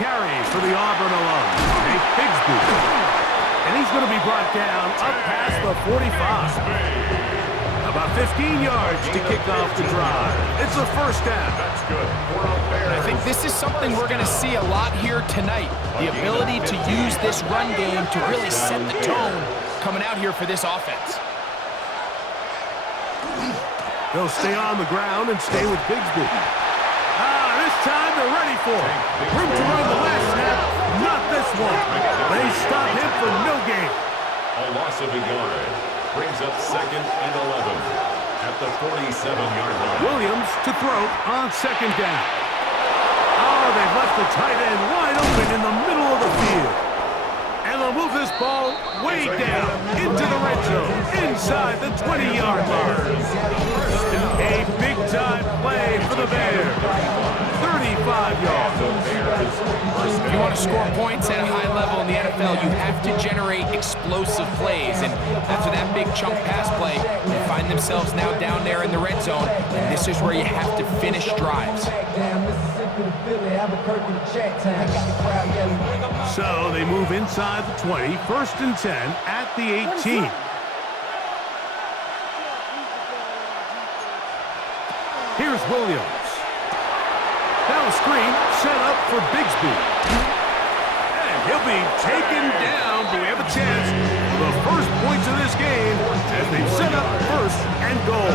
carry for the Auburn alum, Nate Bigsby. And he's going to be brought down up past the 45. About 15 yards to kick off the drive. It's a first down. That's good. I think this is something we're going to see a lot here tonight. The ability to use this run game to really set the tone coming out here for this offense. They'll stay on the ground and stay with Bigsby. This time they're ready for it. Room to run the last snap. Not this one. They stop him for no gain. A loss of a yard. Brings up 2nd and 11 at the 47-yard line. Williams to throw on 2nd down. Oh, they've left the tight end wide open in the middle of the field. And they'll move this ball way down into the red zone, inside the 20-yard line. A big-time play for the Bears. 35 yards. If you want to score points at a high level in the NFL, you have to generate explosive plays. And after that big chunk pass play, they find themselves now down there in the red zone. And this is where you have to finish drives. So they move inside the 20, 1st and 10 at the 18. Here's Williams. Now a screen set up for Bigsby. And he'll be taken down. Do we have a chance for the first points of this game as they set up 1st and goal.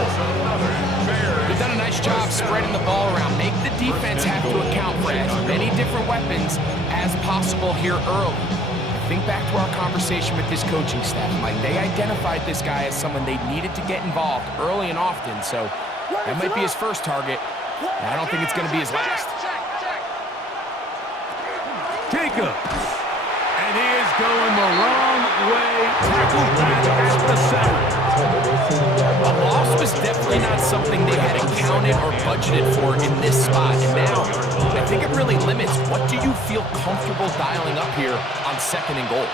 They've done a nice job spreading the ball around. Make the defense have to account for as many different weapons as possible here early. Think back to our conversation with this coaching staff. Like, they identified this guy as someone they needed to get involved early and often. So that might be his first target. And I don't think it's going to be his last. Jacobs. And he is going the wrong way. Tackled back at the 7. A loss was definitely not something they had accounted or budgeted for in this spot. And now, I think it really limits what do you feel comfortable dialing up here on 2nd and goal.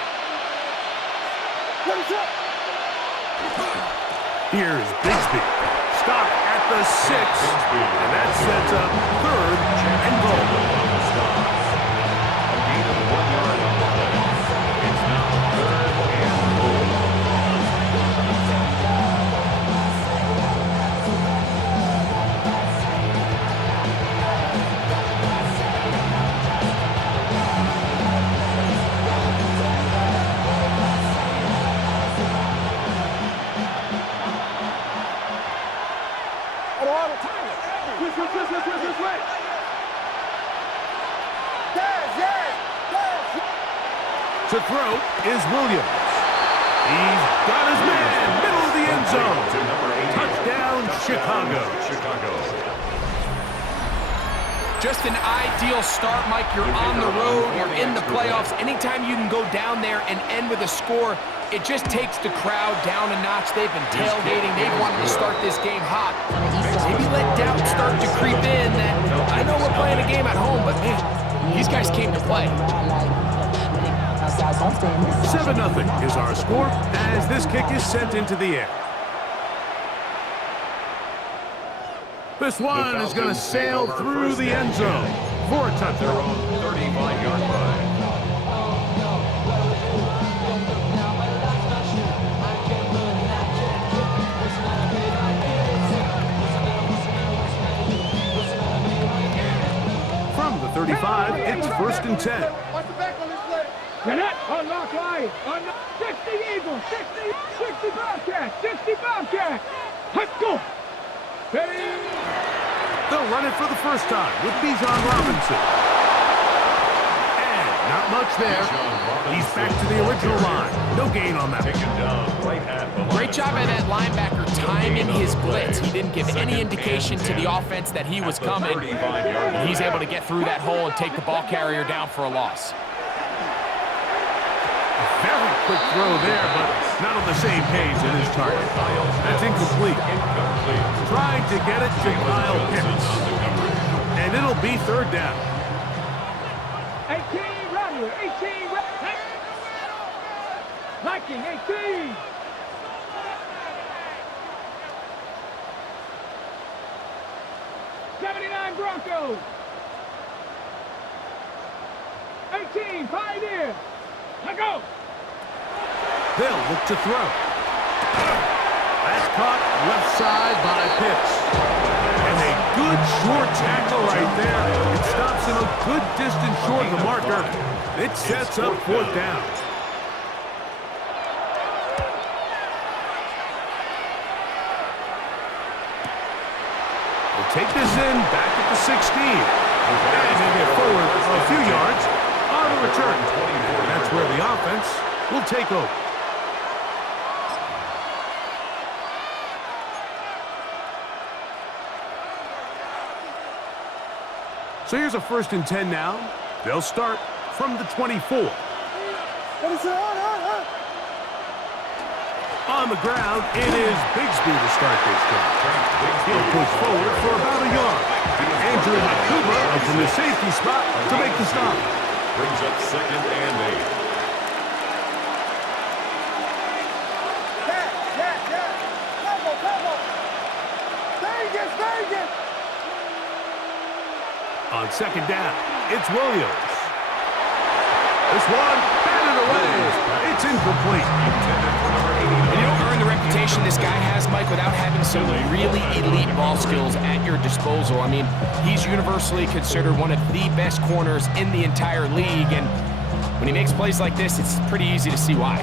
Here's Bigsby. Stop at the 6. And that sets up 3rd and goal. A gain of 1 yard on the play. It's now 3rd and goal. To throw is Williams. He's got his man, middle of the end zone. Touchdown, Chicago. Just an ideal start, Mike. You're on the road, you're in the playoffs. Anytime you can go down there and end with a score, it just takes the crowd down a notch. They've been tailgating. They've wanted to start this game hot. Maybe let doubt start to creep in that I know we're playing a game at home, but man, these guys came to play. 7-0 is our score as this kick is sent into the air. This one is going to sail through the end zone for a touchdown. 35-yard line. From the 35, it's 1st and 10. Watch the back on this play. Connect. Unlock line. 60 Eagles. 60 Bobcats. 60 Bobcats. Let's go. Ready. They'll run it for the first time with Bijan Robinson. And not much there. He's back to the original line. No gain on that. Taken down right at the line. Great job by that linebacker timing his blitz. He didn't give any indication to the offense that he was coming. And he's able to get through that hole and take the ball carrier down for a loss. Very quick throw there, but not on the same page as his target. That's incomplete. Trying to get it to Kyle Pitts. And it'll be 3rd down. 18 right here. 18 right. Liking 18. '79 Broncos. 14, Pioneer. Let go. They'll look to throw. That's caught left side by Pitts. And a good short tackle right there. It stops him a good distance short of the marker. It sets up fourth down. They'll take this in back at the 16. And they get forward a few yards on the return. And that's where the offense will take over. So here's a 1st and 10 now. They'll start from the 24. On the ground, it is Bigsby to start this game. He'll push forward for about a yard. Andrew Makuba from the safety spot to make the stop. Brings up 2nd and 8. Vegas. On 2nd down, it's Williams. This one, batted away. It's incomplete. And you don't earn the reputation this guy has, Mike, without having some really elite ball skills at your disposal. I mean, he's universally considered one of the best corners in the entire league, and when he makes plays like this, it's pretty easy to see why.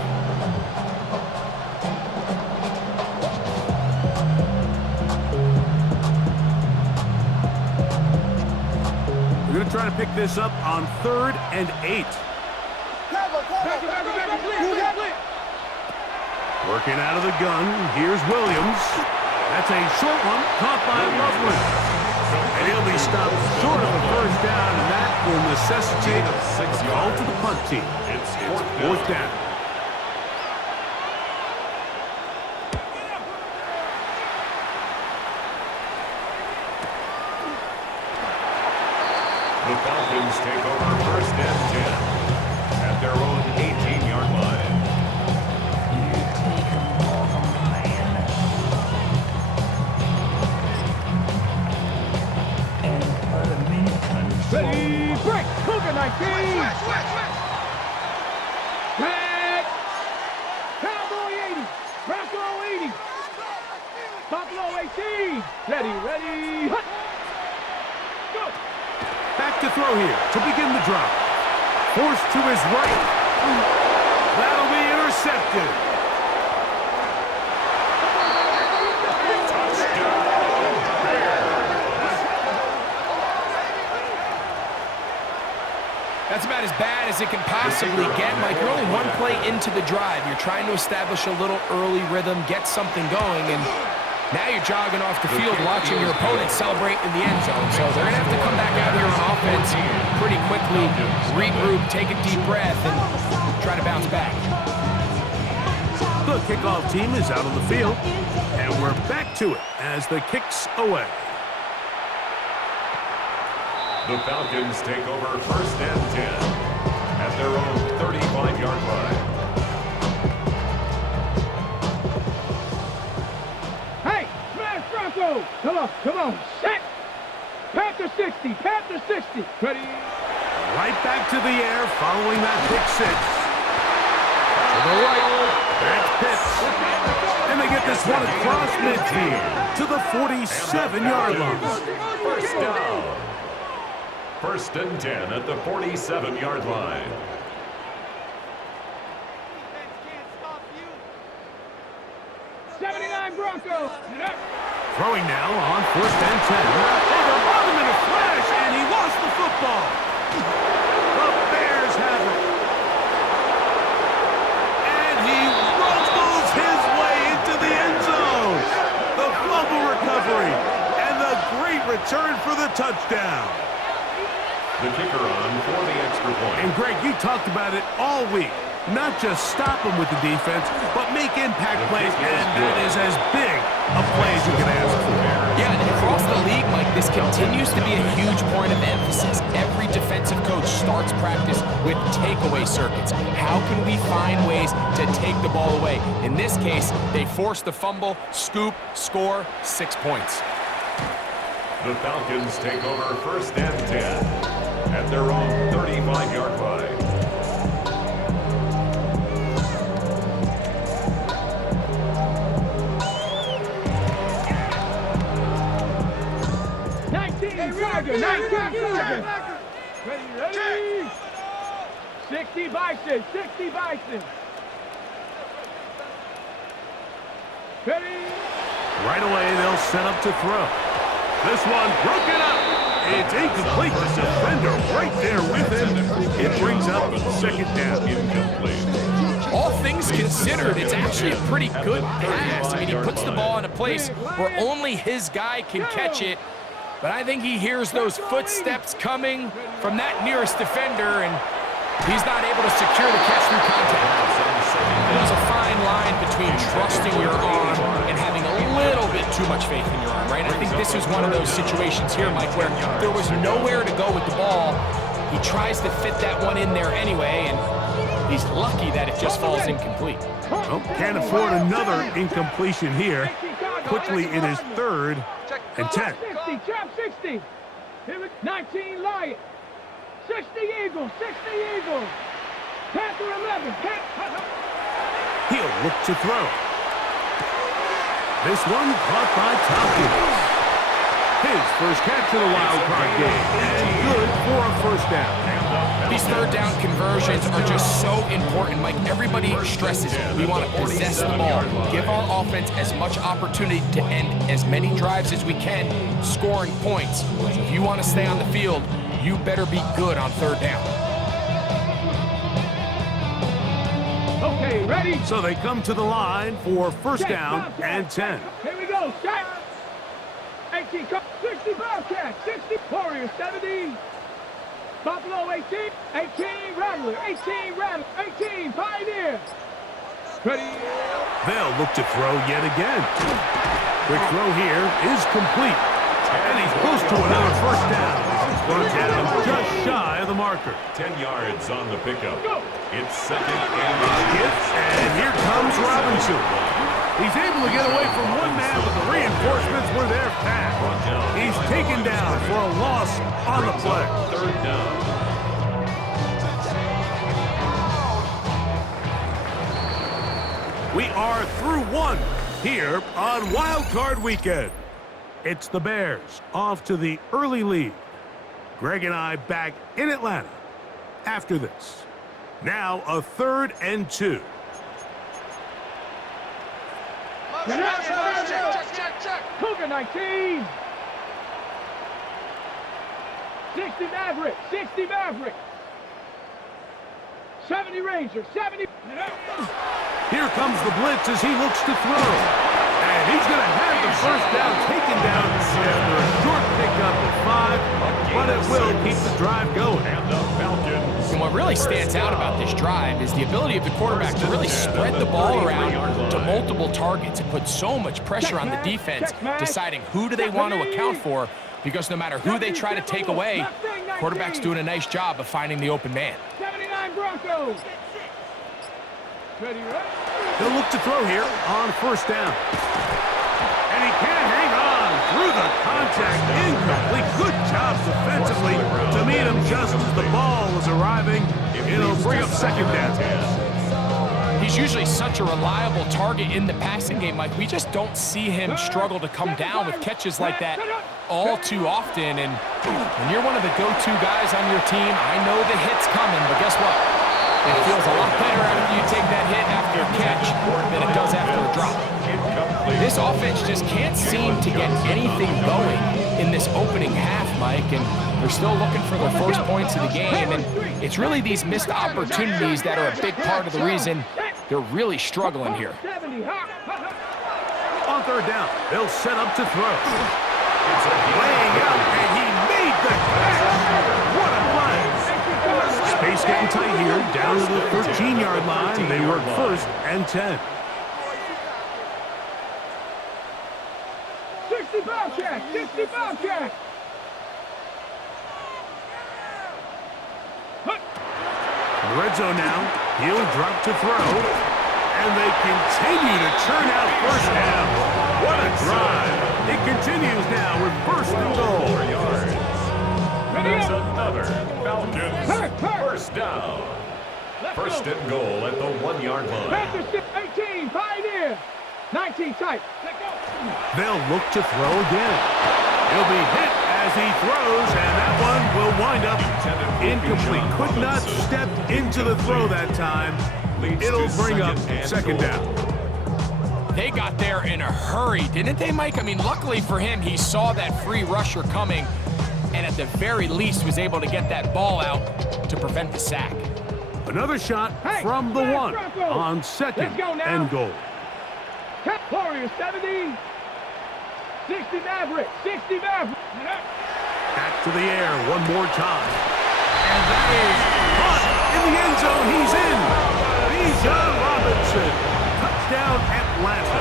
We're going to try to pick this up on 3rd and 8. Working out of the gun, here's Williams. That's a short one, caught by Loveland. And he'll be stopped short of the 1st down, and that will necessitate a call to the punt team. It's 4th down. The Falcons take over 1st and 10 at their own 18-yard line. Ready, break. Cougar 19. Tag. Cowboy 80. Bronco 80. Buffalo 18. Ready, hut. Go. Back to throw here to begin the drop. Forced to his right. That'll be intercepted. That's about as bad as it can possibly get. Like, you're only one play into the drive. You're trying to establish a little early rhythm, get something going, and now you're jogging off the field watching your opponent celebrate in the end zone. So they're going to have to come back out here on offense pretty quickly, regroup, take a deep breath, and try to bounce back. The kickoff team is out on the field, and we're back to it as the kick's away. The Falcons take over 1st and 10 at their own 35-yard line. Hey, smash Bronco. Come on. Set. Panther 60. Ready. Right back to the air following that pick 6. To the right, that's Pitts. And they get this one across midfield to the 47-yard line. 1st down. 1st and 10 at the 47-yard line. Bronco. Throwing now on 1st and 10. Oh, the bottom in a flash, and he lost the football. The Bears have it. And he rumbles his way into the end zone. The fumble recovery and the great return for the touchdown. The kicker on for the extra point. And Greg, you talked about it all week. Not just stop them with the defense, but make impact plays, and that is as big a play as you can ask for. Yeah, and across the league, Mike, this continues to be a huge point of emphasis. Every defensive coach starts practice with takeaway circuits. How can we find ways to take the ball away? In this case, they forced the fumble, scoop, score, 6 points. The Falcons take over 1st and 10 at their own 35-yard line. Tiger, 19 Tiger. Ready. 60 Bison, 60 Bison. Ready. Right away, they'll set up to throw. This one broken up. It's incomplete. The defender right there with him. It brings up second down. Incomplete. All things considered, it's actually a pretty good pass. I mean, he puts the ball in a place where only his guy can catch it. But I think he hears those footsteps coming from that nearest defender, and he's not able to secure the catch through contact. There's a fine line between trusting your arm and having a little bit too much faith in your arm, right? I think this is one of those situations here, Mike, where there was nowhere to go with the ball. He tries to fit that one in there anyway, and he's lucky that it just falls incomplete. Well, can't afford another incompletion here. Quickly in his third and 10. 60, chop 60. 19 Lion. 60 Eagles, 60 Eagles. Panther 11. He'll look to throw. This one caught by Tompkins. His first catch of the wild card game, and good for a first down. These third down conversions are just so important, Mike. Everybody stresses it. We want to possess the ball, give our offense as much opportunity to end as many drives as we can, scoring points. If you want to stay on the field, you better be good on third down. Okay, ready? So they come to the line for first down and 10. Here we go, set. 18, 60 Bobcat, 60 Warriors, 70. Buffalo 18, 18 Rattler, 18 Rattler, 18 Pioneer. Ready? They'll look to throw yet again. Quick throw here is complete. And he's close to another first down. He's brought down just shy of the marker. 10 yards on the pickup. Go. It's second and And here comes Robinson. He's able to get away from one man, but the reinforcements were there fast. He's taken down for a loss on the play. third down. We are through one here on Wild Card Weekend. It's the Bears off to the early lead. Greg and I back in Atlanta after this. Now a 3rd and 2. Check. Cougar 19. 60 Maverick, 60 Maverick. 70 Ranger, 70. Here comes the blitz as he looks to throw. And he's going to have the first down taken down after a short pickup at 5, but it will keep the drive going. And the Falcons. And what really stands out about this drive is the ability of the quarterback to really spread the ball around to multiple targets and put so much pressure on the defense, deciding who do they want to account for, because no matter who they try to take away, quarterback's doing a nice job of finding the open man. 79 Broncos. Ready, right? He'll look to throw here on first down. And he can't hang on through the contact. Incomplete. Good job defensively to meet him just as the ball was arriving. It'll bring up second down. He's usually such a reliable target in the passing game, Mike. We just don't see him struggle to come down with catches like that all too often. And when you're one of the go-to guys on your team, I know the hit's coming, but guess what? It feels a lot better after you take that hit after a catch than it does after a drop. This offense just can't seem to get anything going in this opening half, Mike, and they're still looking for their first points of the game, and it's really these missed opportunities that are a big part of the reason they're really struggling here. On third down, they'll set up to throw. Laying out, and he made the catch. What a play. Space getting tight here, down to the 13-yard line. They work 1st and 10. 60 Bobcat, 60 Bobcat. In the red zone now, he'll drop to throw, and they continue to churn out first down. What a drive. It continues now with 1st and goal. 4 yards. There's another Falcons first down. 1st and goal at the 1-yard line. Panthers 18, Pioneer. 19 tight. They'll look to throw again. He'll be hit as as he throws, and that one will wind up incomplete. Could not step into the throw that time. It'll bring up second down. They got there in a hurry, didn't they, Mike? I mean, luckily for him, he saw that free rusher coming, and at the very least was able to get that ball out to prevent the sack. Another shot from the one on second and goal. Warriors 70. 60 Maverick. 60 Maverick. Back to the air one more time. And that is caught in the end zone. He's in. Bijan Robinson. Touchdown Atlanta.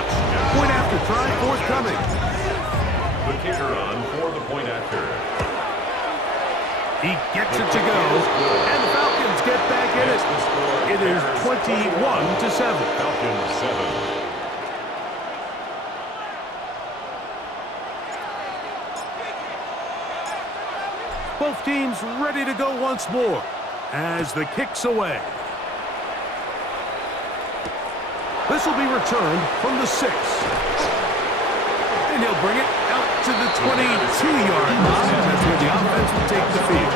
Point after try forthcoming. The kicker on for the point after. He gets it to go. And the Falcons get back in it. It is 21-7. Falcons 7. Both teams ready to go once more as the kick's away. This will be returned from the 6. And he'll bring it out to the 22-yard line. That's where the offense will take the field.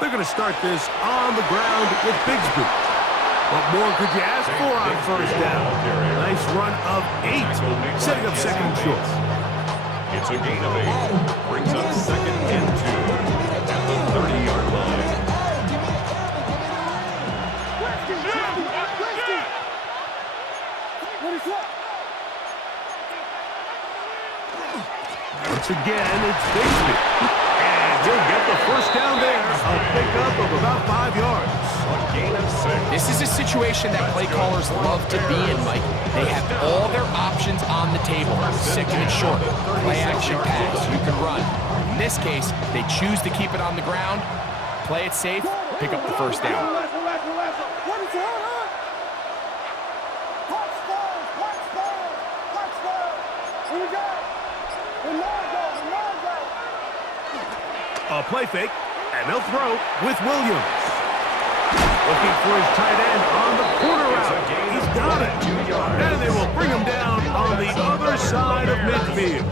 They're going to start this on the ground with Bigsby. What more could you ask for on first down? Nice run of 8, setting up second and short. It's a gain of 8. Brings up second and 2 at the 30-yard line. Once again, it's Bigsby. And he'll get the first down there. A pickup of about 5 yards. A gain of 6. This is a situation that play callers love to be in, Mike. They have all their options on the table. Second and short, play action pass, you can run. In this case, they choose to keep it on the ground, play it safe, pick up the first down. A play fake, and they'll throw with Williams. Looking for his tight end on the corner route. He's got it. And they will bring him down on the other side of midfield.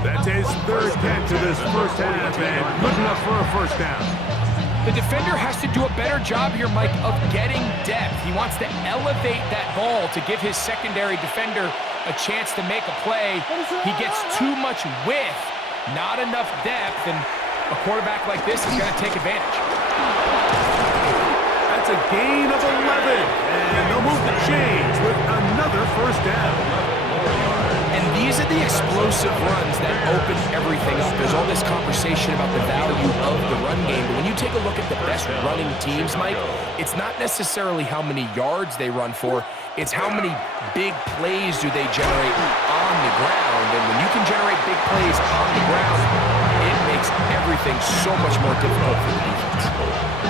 That's his third catch of this first half, and good enough for a first down. The defender has to do a better job here, Mike, of getting depth. He wants to elevate that ball to give his secondary defender a chance to make a play. He gets too much width, not enough depth, and a quarterback like this is going to take advantage. That's a gain of 11, and they'll move the chains with another first down. And these are the explosive runs that open everything up. There's all this conversation about the value of the run game, but when you take a look at the best running teams, Mike, it's not necessarily how many yards they run for, it's how many big plays do they generate on the ground. And when you can generate big plays on the ground, it makes everything so much more difficult for the defense.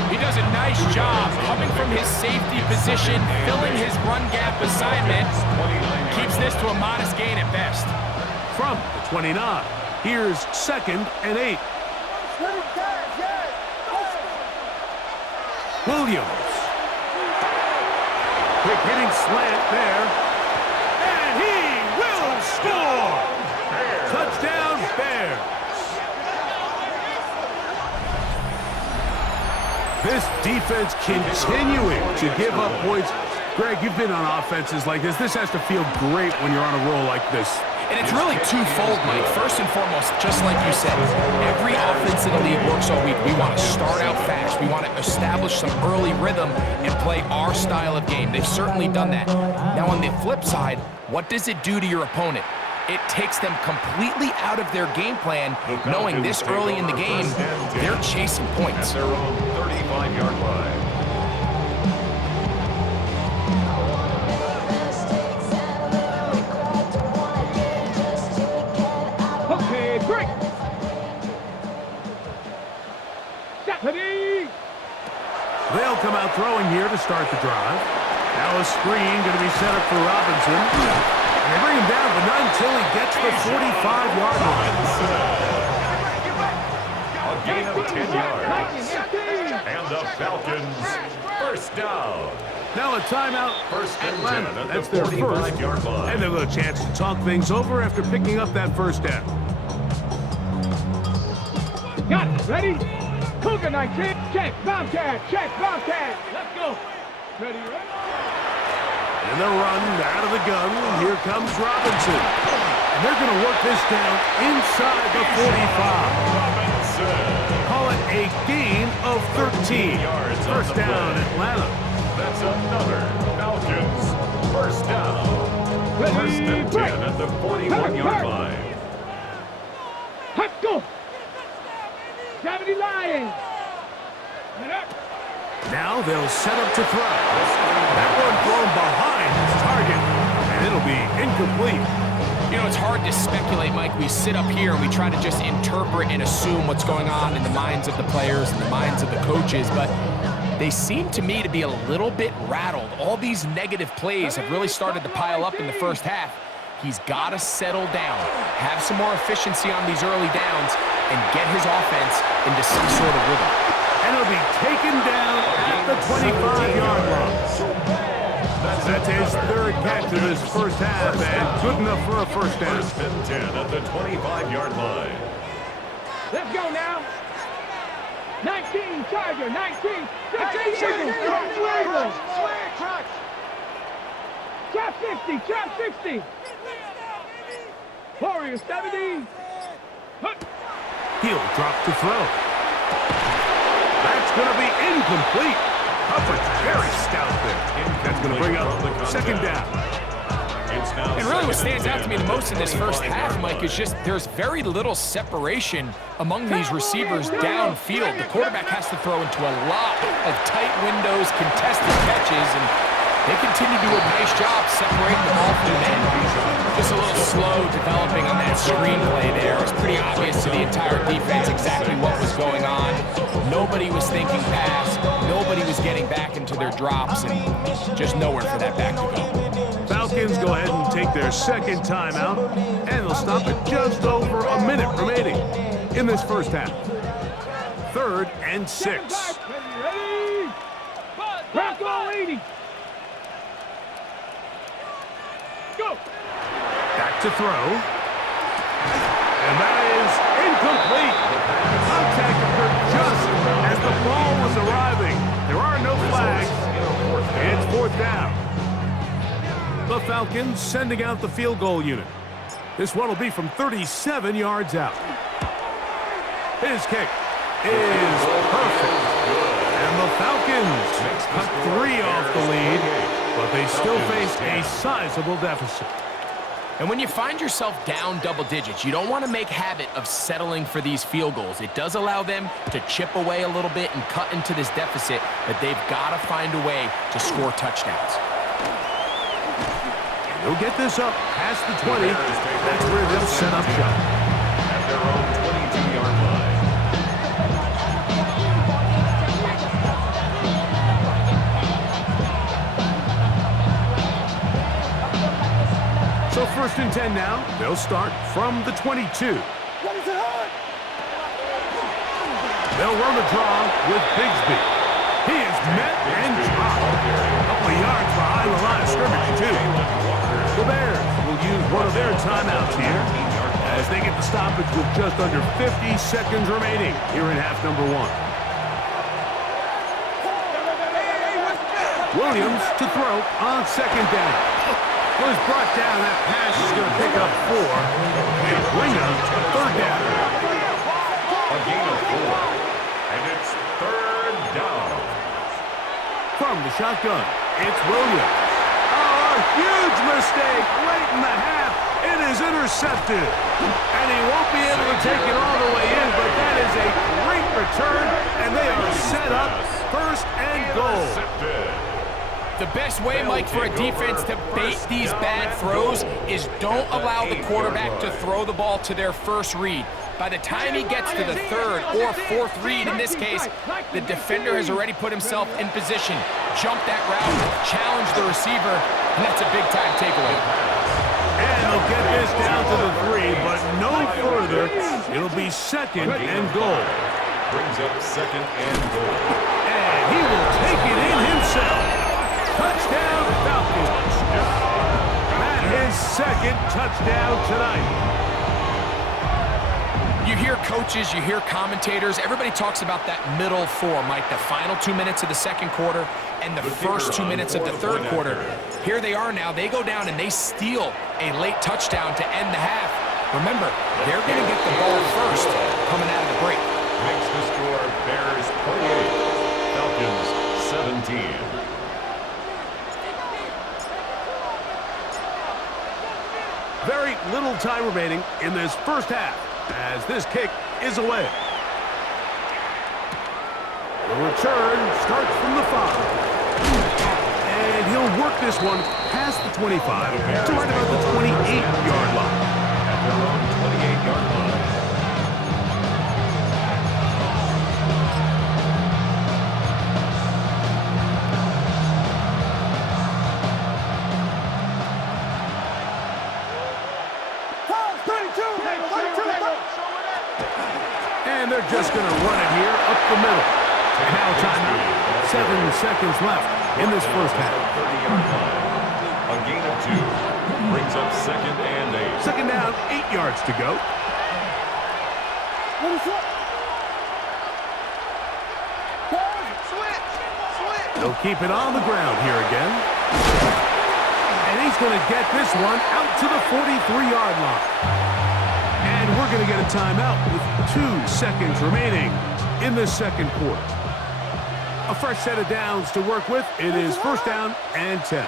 He does a nice job coming from his safety position, filling his run gap assignment. Keeps this to a modest gain at best. From the 29, here's second and 8. Williams. Quick hitting slant there. And he will score! Touchdown, Bears. This defense continuing to give up points. Greg, you've been on offenses like this. This has to feel great when you're on a roll like this. And it's really twofold, Mike. First and foremost, just like you said, every offense in the league works all week. We want to start out fast. We want to establish some early rhythm and play our style of game. They've certainly done that. Now, on the flip side, what does it do to your opponent? It takes them completely out of their game plan, knowing this early in the game, they're chasing points. At their own 35-yard line. Okay, break. Stephanie. They'll come out throwing here to start the drive. Now a screen going to be set up for Robinson. They bring him down, but not until he gets the 45-yard line. A gain of 10 yards. And the Falcons first down. Now a timeout. First and 10 Atlanta. at That's the their first. 45-yard line. And they've got a chance to talk things over after picking up that first down. Got it. Ready? Cougar 19. Check. Bobcat. Check. Bobcat. Let's go. Ready, ready. And they'll run out of the gun. Here comes Robinson. And they're going to work this down inside the 45. Call it a gain of 13. First down, Atlanta. That's another Falcons first down. First and 10 at the 41-yard line. Let's go. 70 Lions. Now they'll set up to throw. That one thrown behind his target, and it'll be incomplete. You know, it's hard to speculate, Mike. We sit up here and we try to just interpret and assume what's going on in the minds of the players and the minds of the coaches, but they seem to me to be a little bit rattled. All these negative plays have really started to pile up in the first half. He's got to settle down, have some more efficiency on these early downs, and get his offense into some sort of rhythm. And it'll be taken down at the 25-yard line. That's his third catch of his first half, and good enough for a first down. First and 10 at the 25-yard line. Let's go now. 19 Charger. 19. 16 Eagles. Trap 60. Trap 60. Warriors 70. He'll drop to throw. That's going to be incomplete. Coverage very stout there. That's going to bring up second down. And really what stands out to me the most in this first half, Mike, is just there's very little separation among these receivers downfield. The quarterback has to throw into a lot of tight windows, contested catches, and they continue to do a nice job separating the ball from the man. Just a little slow developing on that screenplay there. It was pretty obvious to the entire defense exactly what was going on. Nobody was thinking pass. Nobody was getting back into their drops, and just nowhere for that back to go. Falcons go ahead and take their second timeout, and they'll stop at just over a minute remaining in this first half. 3rd and 6. Ready? Bronco 80. Go. Back to throw. And that is incomplete. Contact occurred just as the ball was arriving. There are no flags. It's 4th down. The Falcons sending out the field goal unit. This one will be from 37 yards out. His kick is perfect. And the Falcons cut 3 off the lead, but they still face a sizable deficit. And when you find yourself down double digits, you don't want to make habit of settling for these field goals. It does allow them to chip away a little bit and cut into this deficit, but they've got to find a way to score touchdowns. They'll get this up past the 20. That's where they'll set up shop. At their own 22-yard line. So 1st and 10 now. They'll start from the 22. They'll run the draw with Bigsby. He is met and dropped. A couple of yards behind the line of scrimmage, too. The Bears will use one of their timeouts here as they get the stoppage with just under 50 seconds remaining here in half number 1. Williams to throw on 2nd down. Was brought down. That pass is going to pick up 4 and bring up 3rd down. A gain of 4. And it's 3rd down. From the shotgun, it's Williams. Oh, a huge mistake late in the half. It is intercepted. And he won't be able to take it all the way in, but that is a great return, and they are set up 1st and goal. The best way, Mike, for a defense to bait these bad throws is don't allow the quarterback to throw the ball to their first read. By the time he gets to the 3rd or 4th read, in this case, the defender has already put himself in position, jump that route, challenge the receiver, and that's a big-time takeaway. they'll get this down to the 3, but no further. It'll be second and goal. Brings up second and goal. And he will take it in himself. Touchdown, Falcons. That his second touchdown tonight. You hear coaches, you hear commentators, everybody talks about that middle 4, Mike, the final 2 minutes of the second quarter and the first 2 minutes of the third quarter. Here they are now. They go down and they steal a late touchdown to end the half. Remember, they're going to get the ball first coming out of the break. Makes the score Bears 28, Falcons 17. Very little time remaining in this first half as this kick is away. The return starts from the 5. And he'll work this one past the 25 to right about the 28-yard line. At their own 28-yard line. And they're just going to run it here up the middle. And now timeout. 7 seconds left in this first half. 30-yard line. A gain of 2. Brings up second and 8. Second down, 8 yards to go. They'll keep it on the ground here again. And he's going to get this one out to the 43-yard line. And we're going to get a timeout with 2 seconds remaining in the second quarter. A fresh set of downs to work with. It is first down and 10.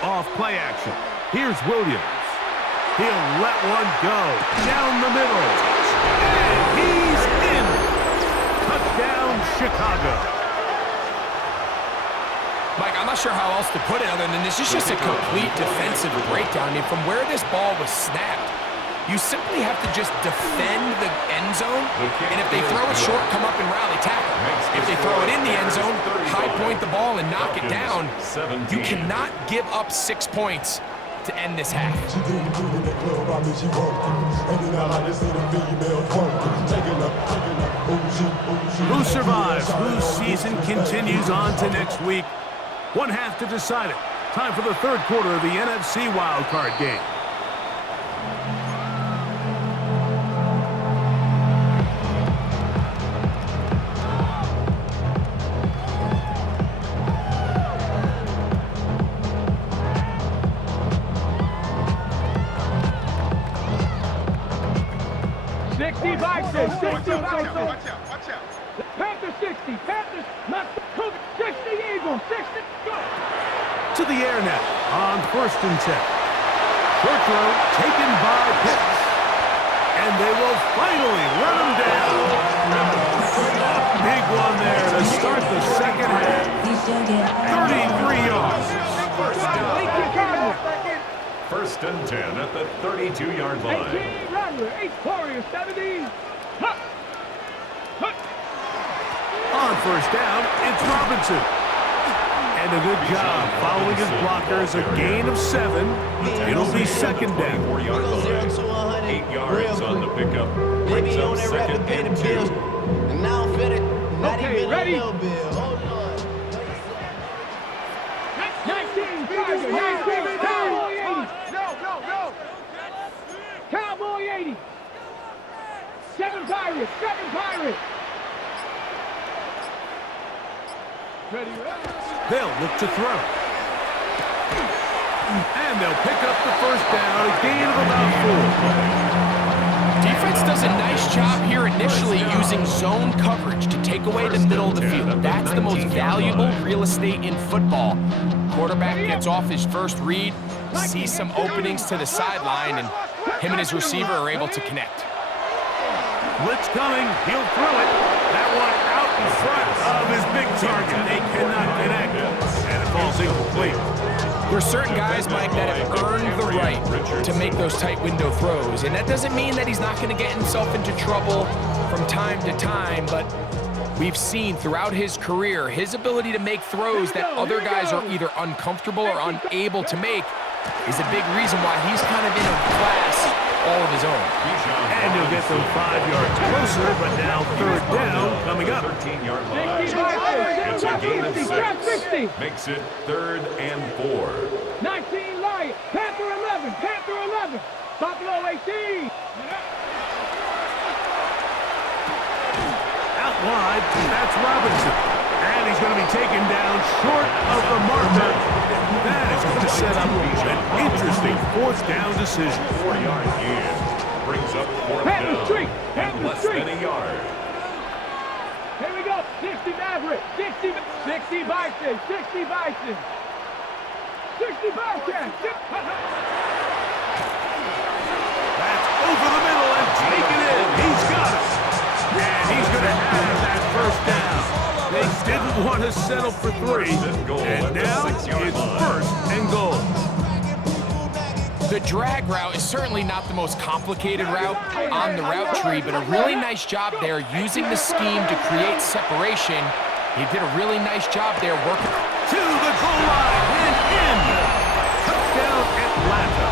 Off play action. Here's Williams. He'll let one go down the middle. And he's in. Touchdown, Chicago. Mike, I'm not sure how else to put it other than this is just a complete defensive breakdown. I mean, from where this ball was snapped, you simply have to just defend the end zone, and if they throw it short, come up and rally tackle. If they throw it in the end zone, high point the ball and knock it down. You cannot give up 6 points to end this half. Who survives? Whose season continues on to next week? One half to decide it. Time for the third quarter of the NFC wildcard game. Watch out. Panthers 60. Panthers not 60 Eagles. 60 go. To the air now on first and 10. Short throw taken by Pitts. And they will finally run him down. A big one there to start the second half. 33 yards. First and 10 at the 32-yard line. 18 Rattler, 8 Warriors, 17. On first down, it's Robinson. And a good job following his blockers, a gain of 7. It'll be second down. 4-yard line. 8 yards on the pickup. Brings up second and 2. Okay, ready? 19, Cowboy 80. No. Cowboy 80. 7 Pirates. Ready? They'll look to throw. And they'll pick up the first down, a gain of about 4. Defense does a nice job here initially using zone coverage to take away the middle of the field. That's the most valuable real estate in football. Quarterback gets off his first read, sees some openings to the sideline, and him and his receiver are able to connect. Blitz coming, he'll throw it. That one out in front of his big target. They cannot connect, and it falls incomplete. There's certain guys, Mike, that have earned the right to make those tight window throws. And that doesn't mean that he's not going to get himself into trouble from time to time, but we've seen throughout his career his ability to make throws that other guys are either uncomfortable or unable to make is a big reason why he's kind of in a class all of his own. And he'll get them 5 yards closer, but now third down coming up. 13-yard line. It's a gain of 6. Makes it 3rd and 4. 19 Lions, Panther 11, Panther 11, Buffalo 18. Out wide, that's Robinson. And he's going to be taken down short of the marker. That is going to set up an interesting 4th down decision. 4-yard gain. Brings up 4th down. And less than a yard. Here we go. 60 Maverick. 60 Bison. 60 Bison. 60 Bobcat. That's over the middle and taken in. He's got it. And he's going to have that 1st down. They didn't want to settle for 3. And now it's 1st and goal. The drag route is certainly not the most complicated route on the route tree, but a really nice job there using the scheme to create separation. He did a really nice job there working. To the goal line and in. Touchdown Atlanta.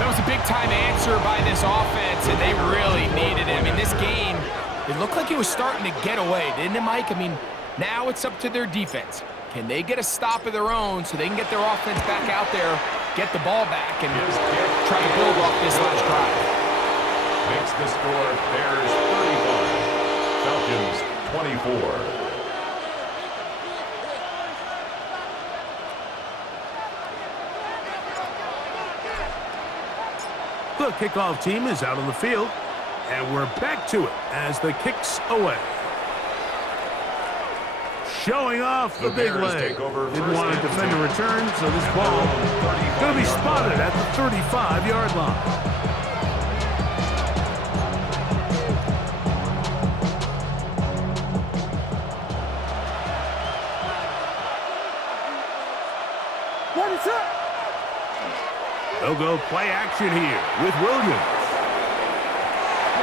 That was a big-time answer by this offense, and they really needed it. I mean, this game, it looked like it was starting to get away, didn't it, Mike? I mean, now it's up to their defense. Can they get a stop of their own so they can get their offense back out there, get the ball back, and try to build off this last drive? Makes the score Bears 35, Falcons 24. The kickoff team is out on the field, and we're back to it as the kick's away. Showing off the big leg. Didn't want to defend a return, so this ball is going to be spotted at the 35-yard line. What is up? They'll go play action here with Williams.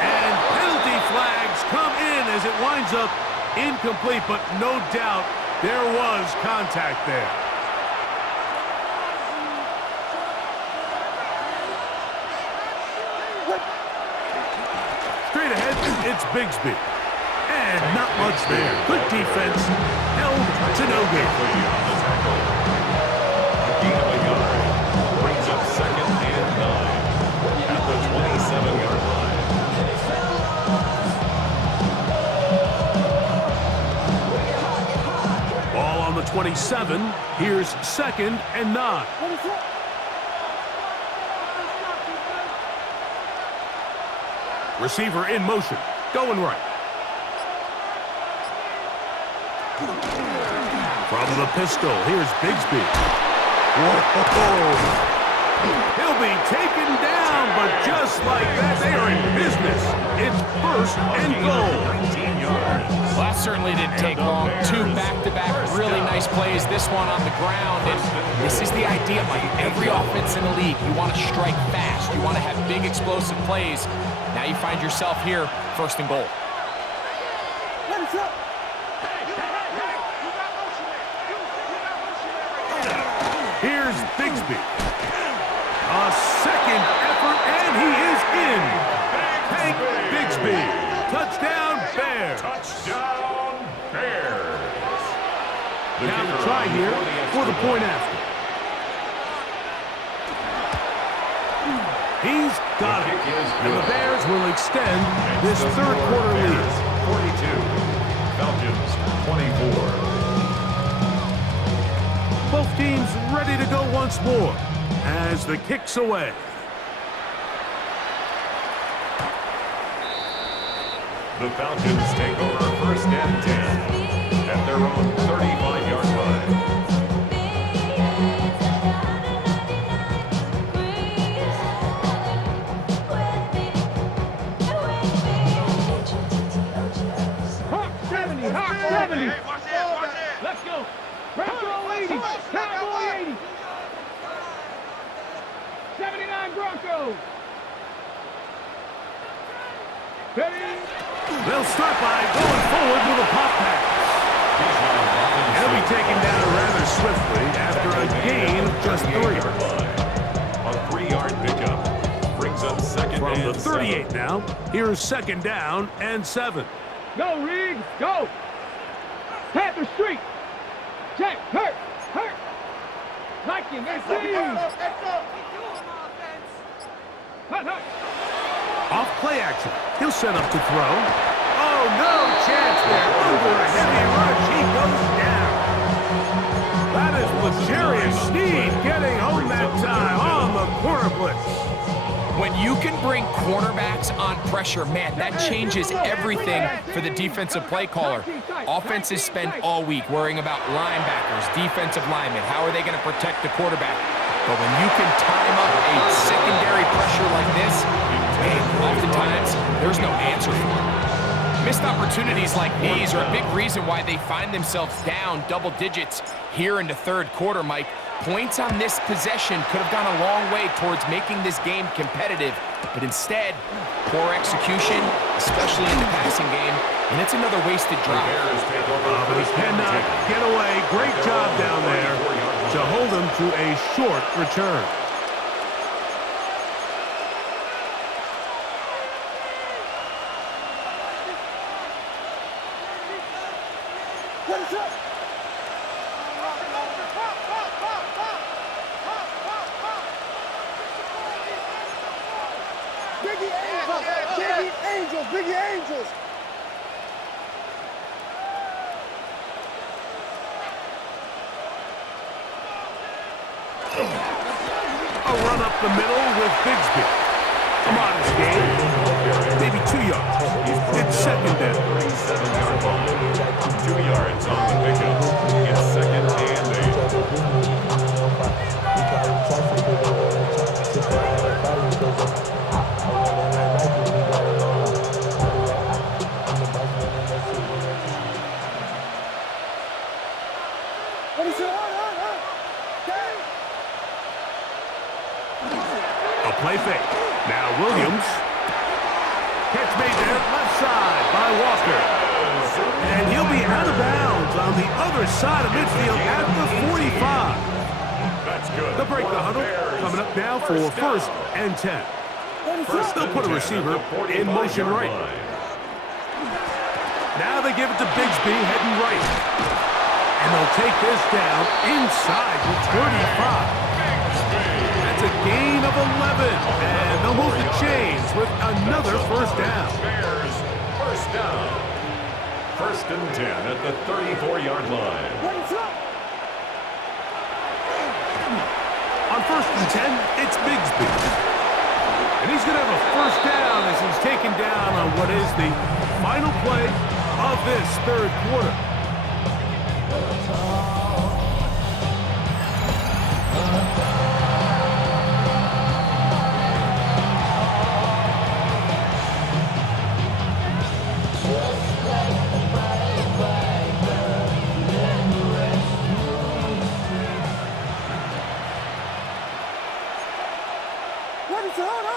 And penalty flags come in as it winds up incomplete, but no doubt there was contact there. Straight ahead, it's Bigsby. And not much there. Good defense, held to no good. Gain of a yard. Brings up 2nd and 9 at the 27-yard line. Ball on the 27. Here's 2nd and 9. Receiver in motion. Going right. From the pistol, here's Bigsby. Whoa! He'll be taken down, but just like that, they are in business. It's 1st and goal. 19 yards. Well, that certainly didn't take long. 2 back-to-back really nice plays. This one on the ground. And this is the idea, Mike. Every offense in the league, you want to strike fast. You want to have big, explosive plays. Now you find yourself here, 1st and goal. Here's Bigsby. A 2nd effort, and he is in. Hank Bigsby. Touchdown, Bears. Touchdown, Bears. Now the try here for the point after. He's got it. And the Bears will extend this 3rd quarter lead. 42, Falcons 24. Both teams ready to go once more as the kick's away. The Falcons take over 1st and 10 at their own 35-yard line. Hawk 70, Hawk 70. Let's go. Pressure on leading. go. Ready? They'll start by going forward with a pop pass. He'll be taken down rather swiftly after a gain of just 3. A 3-yard pickup brings up second From and the 38 7. now, here's second down and 7. Go, Riggs, go. Panther Street. Check, hurt. Liking, let's see. Hut. Off play action. He'll set up to throw. Oh, no chance there. Under a heavy rush, he goes down. That is Legarius Sneed getting home that time on the corner blitz. When you can bring cornerbacks on pressure, man, that changes everything for the defensive play caller. Offenses spend all week worrying about linebackers, defensive linemen. How are they going to protect the quarterback? But when you can time up a secondary pressure like this, man, oftentimes there's no answer for it. Missed opportunities like these are a big reason why they find themselves down double digits here in the third quarter, Mike. Points on this possession could have gone a long way towards making this game competitive, but instead, poor execution, especially in the passing game, and it's another wasted drive. But he cannot get away. Great job down there to hold him to a short return. Biggie Angels. A run up the middle with Bigsby. A modest gain, maybe 2 yards. It's second down. 37-yard ball. 2 yards on the pickup. It's second and 8. A play fake. Now Williams. Catch made there, left side by Walker. And he'll be out of bounds on the other side of midfield at the 45. That's good. They'll break the huddle. Coming up now for first and 10. First, they'll put a receiver in motion right. Now they give it to Bigsby heading right. And they'll take this down inside the 35. That's a gain of 11. And they'll move the chains with another first down. Bears, first down. First and 10 at the 34-yard line. On first and 10, it's Bigsby. And he's going to have a first down as he's taken down on what is the final play of this third quarter.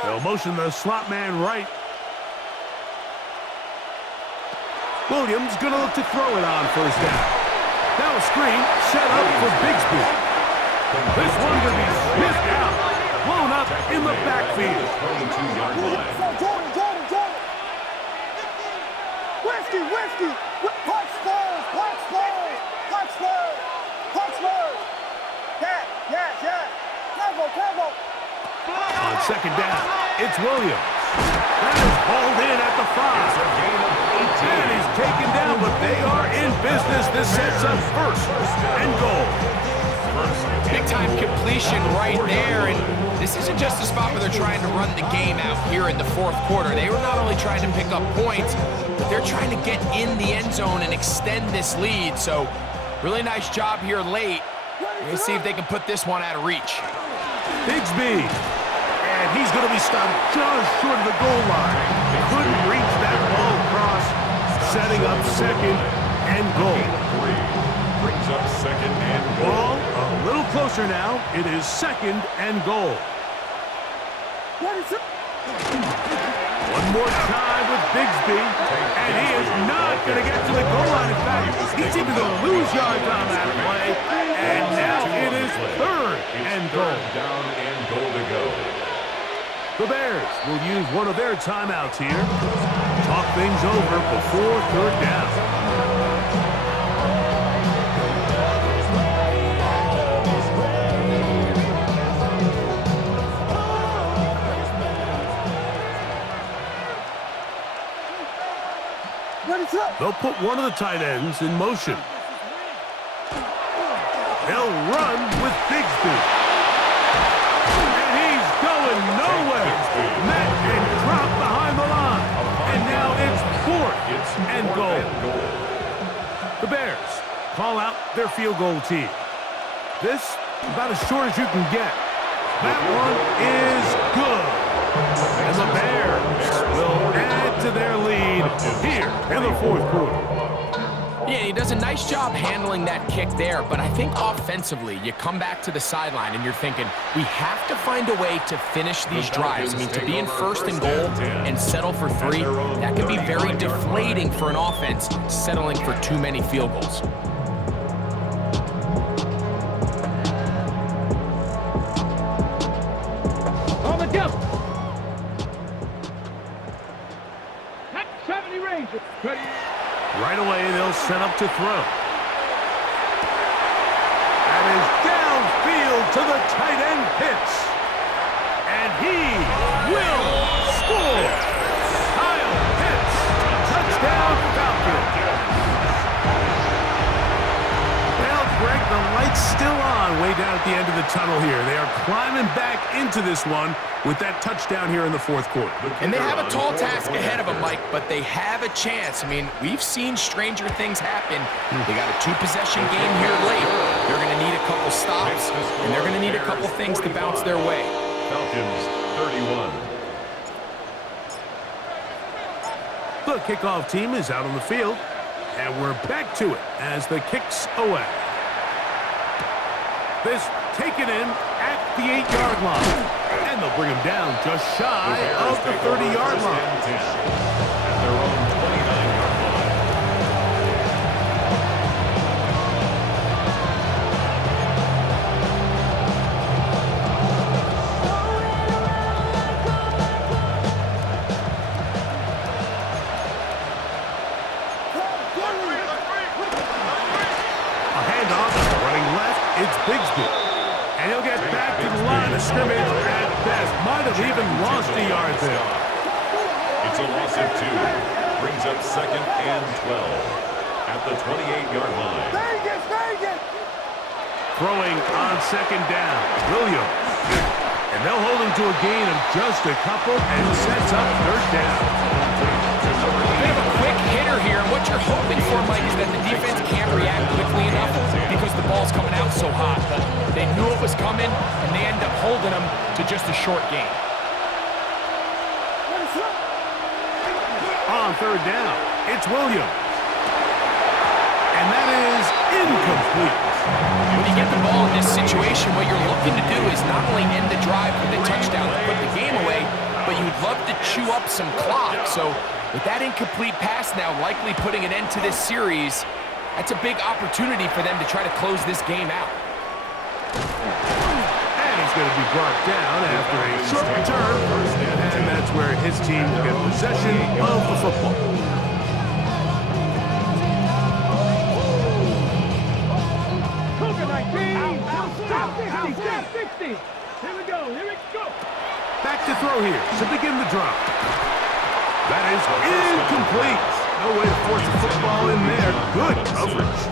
They'll motion the slot man right. Williams going to look to throw it on first down. Now a screen set up for Bigsby. This one going to be sniffed out, blown up in the backfield. 22-yard line. Jordan. Whiskey. Punch Spurs. Yes. Tempo. On second down, it's Williams. That is hauled in at the 5. And he's taken down, but they are in business. This sets up first and goal. Big-time completion right there, and this isn't just a spot where they're trying to run the game out here in the fourth quarter. They were not only trying to pick up points, but they're trying to get in the end zone and extend this lead. So, really nice job here late. We'll see if they can put this one out of reach. Bigsby. And he's going to be stopped just short of the goal line. Couldn't reach that ball across, setting up second and goal. Brings up second and goal. Ball a little closer now. It is second and goal. One more time with Bigsby, and he is not going to get to the goal line. In fact, he's even going to lose yards on that play, and now it is third and goal. Down and goal to go. The Bears will use one of their timeouts here. Talk things over before third down. They'll put one of the tight ends in motion. They'll run with Bigsby. And he's going nowhere. Met and dropped behind the line. And now it's fourth and goal. The Bears call out their field goal team. This about as short as you can get. That one is good. And the Bears will add to their lead here in the fourth quarter. Yeah, he does a nice job handling that kick there, but I think offensively, you come back to the sideline and you're thinking, we have to find a way to finish these drives. I mean, to be in first and goal and settle for three, that can be very deflating for an offense, settling for too many field goals. On the jump. 70 Rangers. Ready. Right away, they'll set up to throw. That is downfield to the tight end Pitts. And he will score. Kyle Pitts, touchdown Falcons. Well, Greg, the light's still on way down at the end of the tunnel here. They are climbing back into this one with that touchdown here in the fourth quarter. And they have a tall task ahead of them, Mike, but they have a chance. I mean, we've seen stranger things happen. They got a two-possession game here late. They're going to need a couple stops, and they're going to need a couple things to bounce their way. Falcons 31. The kickoff team is out on the field, and we're back to it as the kick's away. This taken in at the 8-yard line. And they'll bring him down just shy of the 30-yard line. At their own 29-yard line. A handoff, running left, it's Bigsby. And he'll get back to the line of scrimmage at best. Might have even lost a yard there. It's a loss of 2. Brings up second and 12 at the 28-yard line. Vegas! Throwing on second down, Williams. And they'll hold him to a gain of just a couple and sets up third down. A bit of a quick hitter here, and what you're hoping for, Mike, is that the defense can't react quickly enough because the ball's coming out so hot. But they knew it was coming, and they end up holding them to just a short gain. On third down, it's Williams. And that is incomplete. When you get the ball in this situation, what you're looking to do is not only end the drive with a touchdown to put the game away, but you'd love to chew up some clock. So with that incomplete pass now likely putting an end to this series, that's a big opportunity for them to try to close this game out. And he's going to be brought down after a short return. And that's where his team will get possession of the football. Cougar 19. Stop 60. Stop 60. Here we go. Back to throw here to begin the drop. That is incomplete. No way to force the football in there. Good coverage.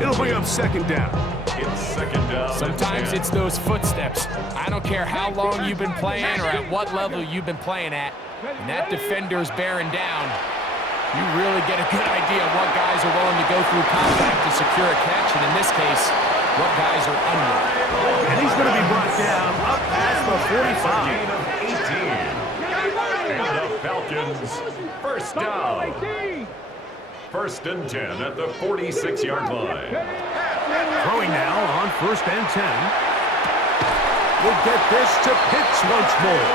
It'll bring up second down. It's second down. Sometimes it's those footsteps. I don't care how long you've been playing or at what level you've been playing at. And that defender's bearing down. You really get a good idea of what guys are willing to go through contact to secure a catch, and in this case, what guys are unwilling. And he's going to be brought down up past the 45. 18. And the Falcons, first down. First and 10 at the 46-yard line. Throwing now on first and 10. We'll get this to Pitts once more.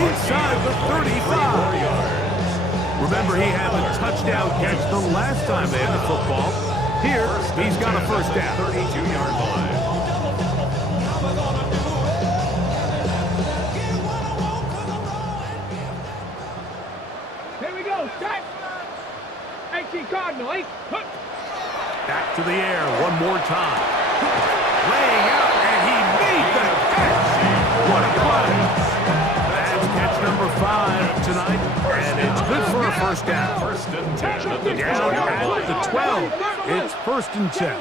inside the 35. Remember, he had the touchdown catch the last time they had the football. Here, he's got a first down. 32-yard line. Here we go, set. 18 Cardinal, 8. Back to the air one more time. Laying out, and he made the catch. What a play. That's catch number 5 tonight, and it's good for a first down. First and 10 at the Down 12-yard at line. the 12. It's first and 10. In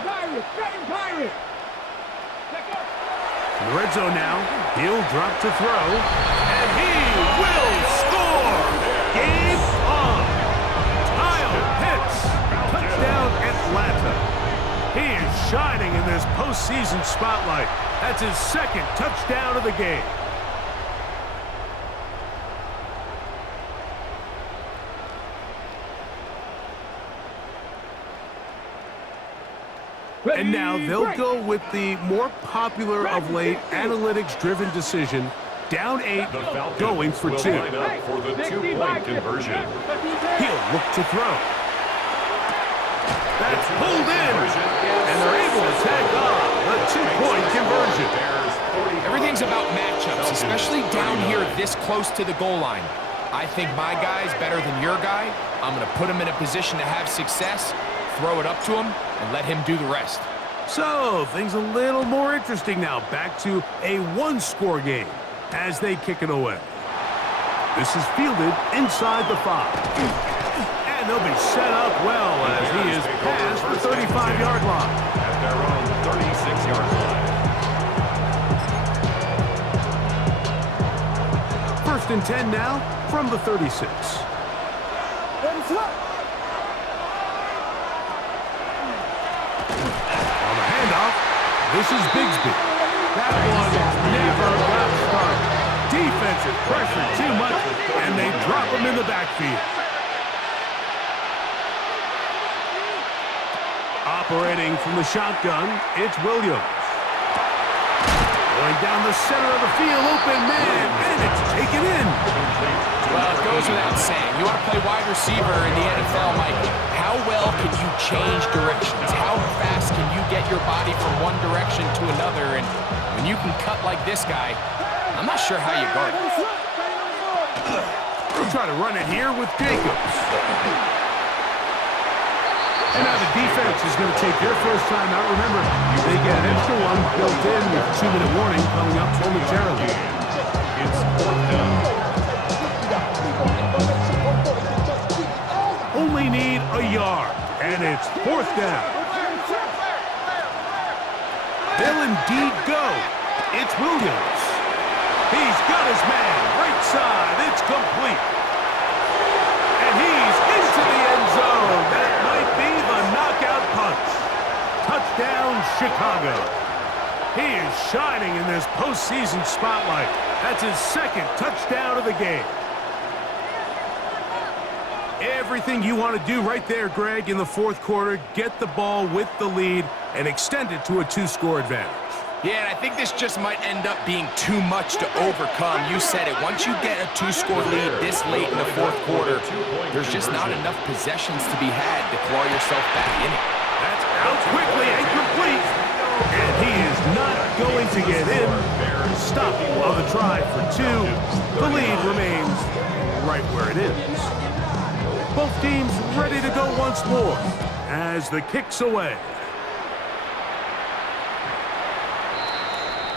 the red zone now, he'll drop to throw, and he will score! Game on! Kyle Pitts, touchdown Atlanta. He is shining in this postseason spotlight. That's his second touchdown of the game. And now they'll go with the more popular of late analytics-driven decision. Down 8, The Falcons going for will 2. line up for the 2-point conversion. He'll look to throw. That's pulled in, and they're able to tag on the 2-point conversion. Everything's about matchups, especially down here this close to the goal line. I think my guy's better than your guy. I'm going to put him in a position to have success, throw it up to him, and let him do the rest. So, things a little more interesting now. Back to a one-score game as they kick it away. This is fielded inside the 5. And they'll be set up well as he is past the 35-yard line. At their own 36-yard line. First and 10 now from the 36. Ready, slap. On the handoff, this is Bigsby. That one never got started. Defensive pressure too much, and they drop him in the backfield. Operating from the shotgun, it's Williams. Going down the center of the field, open man, and it's taken in. Well, it goes without saying. You want to play wide receiver in the NFL, Mike. How well can you change directions? How fast can you get your body from one direction to another? And when you can cut like this guy, I'm not sure how you guard it. They'll try to run it here with Jacobs. And now the defense is going to take their first time out. Remember, they get an extra one built in with a 2-minute warning coming up momentarily. It's fourth down. Only need a yard, and it's fourth down. They'll indeed go. It's Williams. He's got his man, right side, it's complete. And he's into the end zone. That might be the knockout punch. Touchdown, Chicago. He is shining in this postseason spotlight. That's his second touchdown of the game. Everything you want to do right there, Greg, in the fourth quarter. Get the ball with the lead and extend it to a 2-score advantage. Yeah, and I think this just might end up being too much to overcome. You said it. Once you get a 2-score lead this late in the fourth quarter, there's just not enough possessions to be had to claw yourself back in it. That's out quickly and complete. And he is not going to get in. Stop on the try for 2. The lead remains right where it is. Both teams ready to go once more as the kick's away.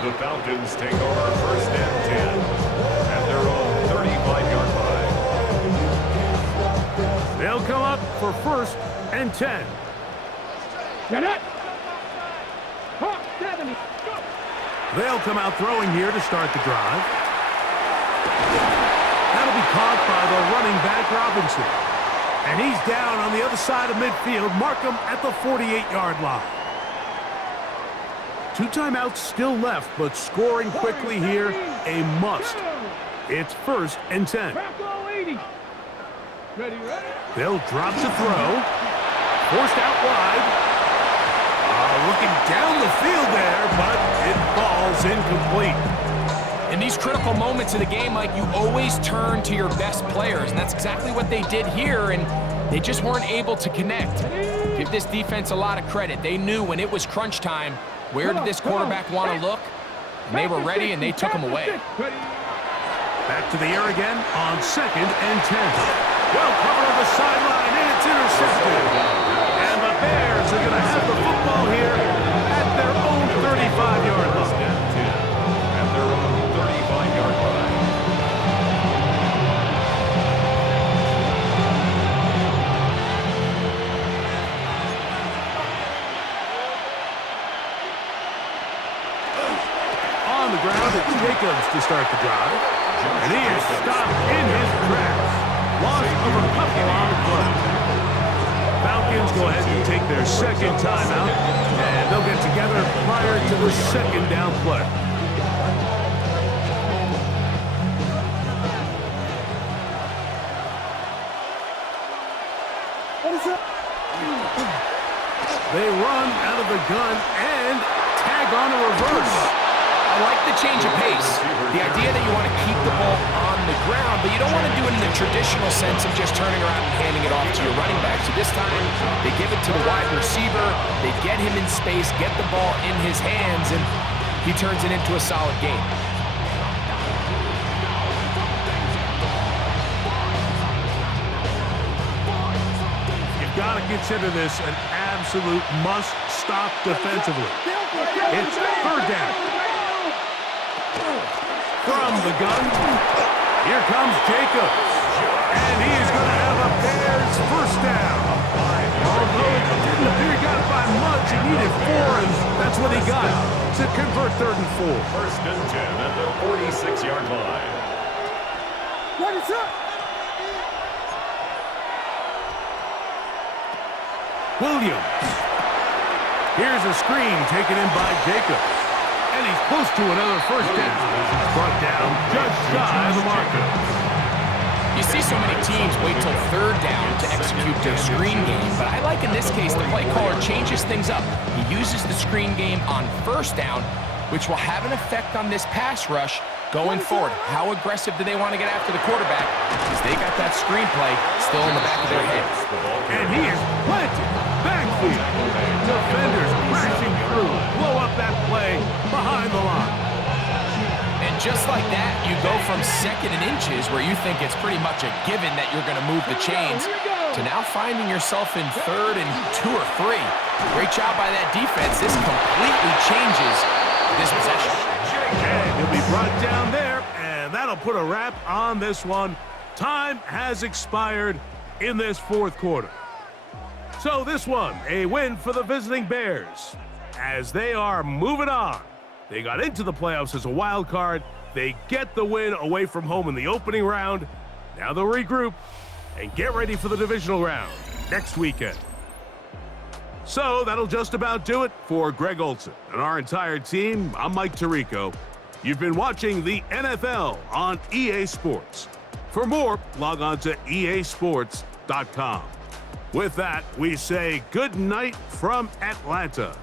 The Falcons take over first and 10 at their own 35-yard line. They'll come up for first and 10. Get it. Hawk 70. Go. They'll come out throwing here to start the drive. That'll be caught by the running back Robinson. And he's down on the other side of midfield. Mark him at the 48-yard line. 2 timeouts still left, but scoring quickly here, a must. It's first and 10. Bracco 80. Ready, ready. They'll drop to throw. Forced out wide. Looking down the field there, but it falls incomplete. In these critical moments of the game, Mike, you always turn to your best players, and that's exactly what they did here, and they just weren't able to connect. Give this defense a lot of credit. They knew when it was crunch time, where did this quarterback want to look? And they were ready, and they took him away. Back to the air again on 2nd and 10. Well covered on the sideline, and it's intercepted. And the Bears are going to have the football here at their own 35-yard line. At their own 35-yard line. On the ground, it's Jacobs to start the drive. And he is stopped in his tracks. Loss of a couple on the play. Falcons go ahead and take their second timeout, and they'll get together prior to the second down play. They run out of the gun and tag on a reverse. I like the change of pace. The idea that you want to keep the ball on the ground, but you don't want to do it in the traditional sense of just turning around and handing it off to your running back. So this time, they give it to the wide receiver, they get him in space, get the ball in his hands, and he turns it into a solid game. You've got to consider this an absolute must-stop defensively. It's 3rd down. From the gun, here comes Jacobs. And he is going to have a Bears first down. Although it didn't appear he got it by much, he needed 4, and that's what he got to convert 3rd and 4. 1st and 10 at the 46-yard line. What is up? Williams. Here's a screen taken in by Jacobs. And he's close to another first down. He's brought down just shy of the marker. You see so many teams wait till 3rd down to execute their screen game, but I like in this case the play caller changes things up. He uses the screen game on 1st down, which will have an effect on this pass rush going forward. How aggressive do they want to get after the quarterback? Because they got that screenplay still in the back of their heads. And he is planted. Backfield. Defenders crashing through. Blow up that play behind the line. And just like that, you go from 2nd and inches, where you think it's pretty much a given that you're going to move the chains, to now finding yourself in 3rd and 2 or 3. Great job by that defense. This completely changes this possession. And he'll be brought down there, and that'll put a wrap on this one. Time has expired in this 4th quarter. So this one, a win for the visiting Bears, as they are moving on. They got into the playoffs as a wild card. They get the win away from home in the opening round. Now they'll regroup and get ready for the divisional round next weekend. So that'll just about do it for Greg Olson and our entire team. I'm Mike Tirico. You've been watching the NFL on EA Sports. For more, log on to easports.com. With that, we say good night from Atlanta.